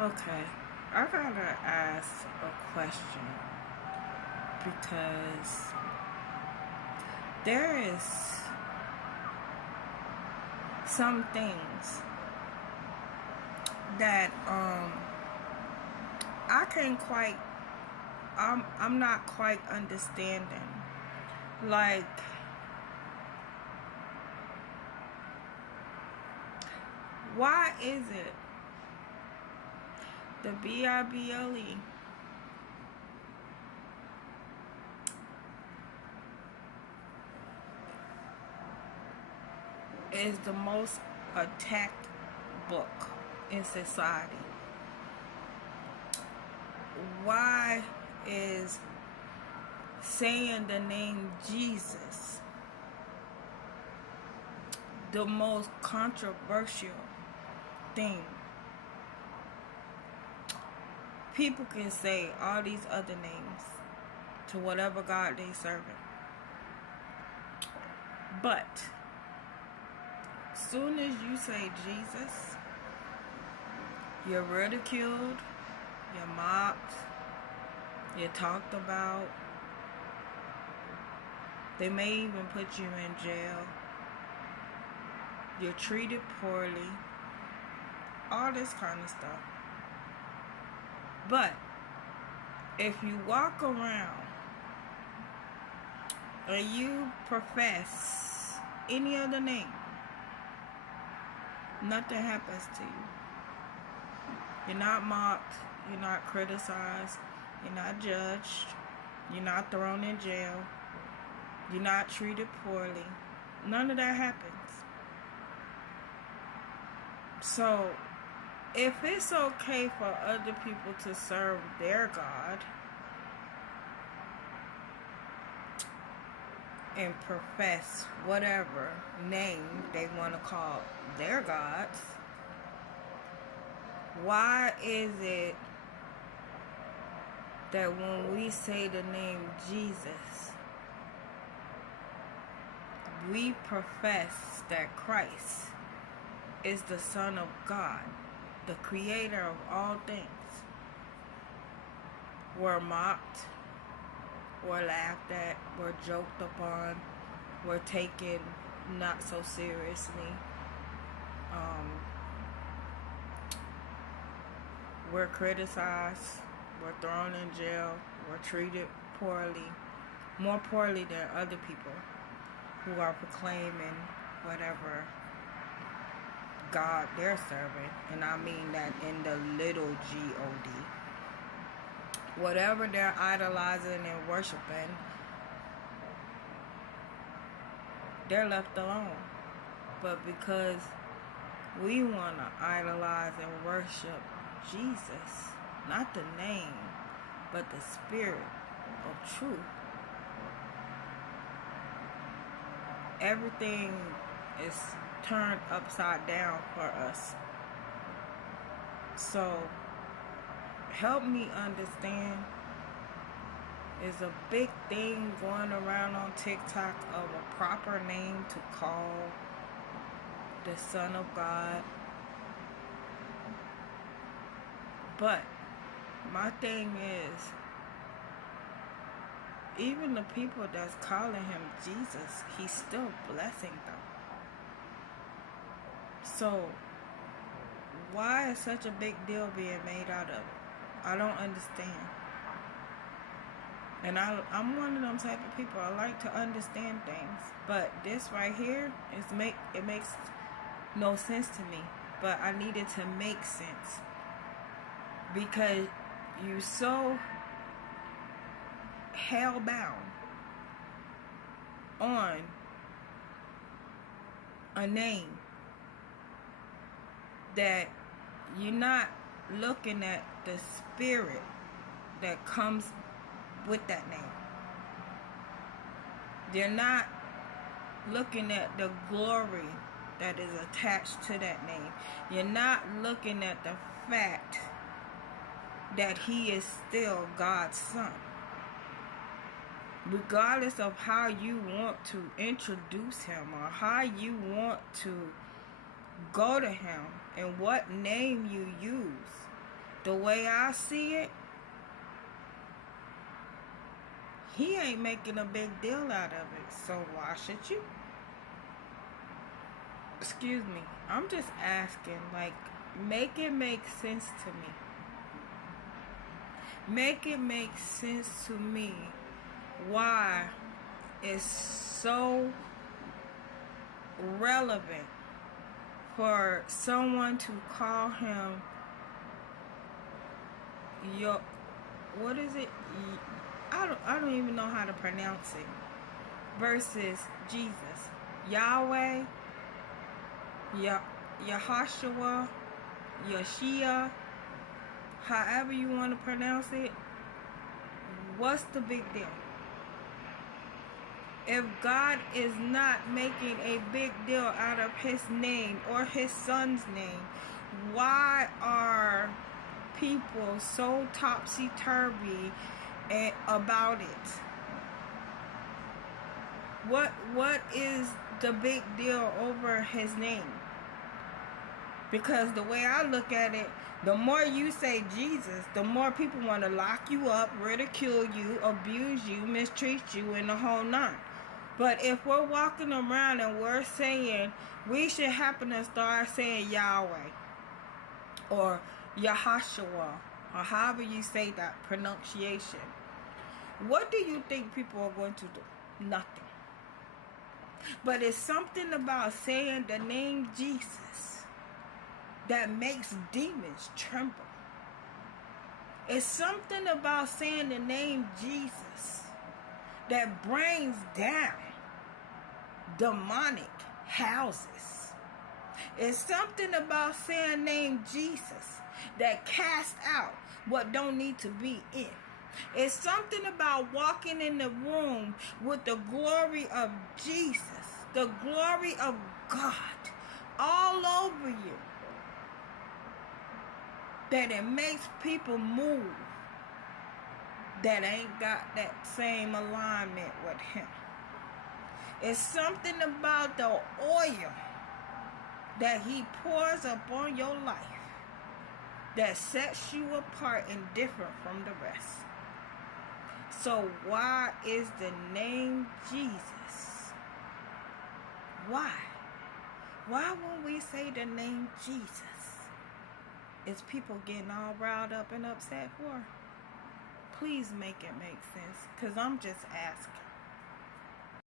Okay, I gotta ask a question because there is some things that I can't quite I'm not quite understanding. Like, why is it the Bible is the most attacked book in society? Why is saying the name Jesus the most controversial thing? People can say all these other names to whatever God they serving, but soon as you say Jesus, you're ridiculed, you're mocked, you're talked about. They may even put you in jail. You're treated poorly. All this kind of stuff. But if you walk around and you profess any other name, nothing happens to you. You're not mocked. You're not criticized. You're not judged. You're not thrown in jail. You're not treated poorly. None of that happens. So, if it's okay for other people to serve their God and profess whatever name they want to call their gods, why is it that when we say the name Jesus, we profess that Christ is the Son of God, the creator of all things? We're mocked, we're laughed at, we're joked upon, we're taken not so seriously. We're criticized, we're thrown in jail, we're treated poorly, more poorly than other people who are proclaiming whatever God they're serving. And I mean that in the little G-O-D. Whatever they're idolizing and worshiping, they're left alone. But because we want to idolize and worship Jesus, not the name, but the spirit of truth, everything is turned upside down for us. So, help me understand. There's a big thing going around on TikTok of a proper name to call the Son of God. But my thing is, even the people that's calling him Jesus, he's still blessing them. So why is such a big deal being made out of it? I don't understand. And I'm one of them type of people. I like to understand things, but this right here it makes no sense to me. But I need it to make sense because you so hell-bound on a name that you're not looking at the spirit that comes with that name. They're not looking at the glory that is attached to that name. You're not looking at the fact that he is still God's son. Regardless of how you want to introduce him or how you want to go to him and what name you use, the way I see it, he ain't making a big deal out of it. So why should you? Excuse me. I'm just asking, like, make it make sense to me. Make it make sense to me why it's so relevant for someone to call him your, what is it? I don't even know how to pronounce it. Versus Jesus, Yahweh, Yahashua, Yeshua, however you want to pronounce it. What's the big deal? If God is not making a big deal out of his name or his son's name, why are people so topsy-turvy about it? What is the big deal over his name? Because the way I look at it, the more you say Jesus, the more people want to lock you up, ridicule you, abuse you, mistreat you, and the whole nine. But if we're walking around and we're saying, we should happen to start saying Yahweh or Yahashua, or however you say that pronunciation, what do you think people are going to do? Nothing. But it's something about saying the name Jesus that makes demons tremble. It's something about saying the name Jesus that brings down demonic houses. It's something about saying name Jesus that casts out what don't need to be in. It's something about walking in the room with the glory of Jesus, the glory of God all over you, that it makes people move that ain't got that same alignment with him. It's something about the oil that he pours upon your life that sets you apart and different from the rest. So why is the name Jesus? Why? Why when we say the name Jesus, is people getting all riled up and upset for? Please make it make sense, because I'm just asking.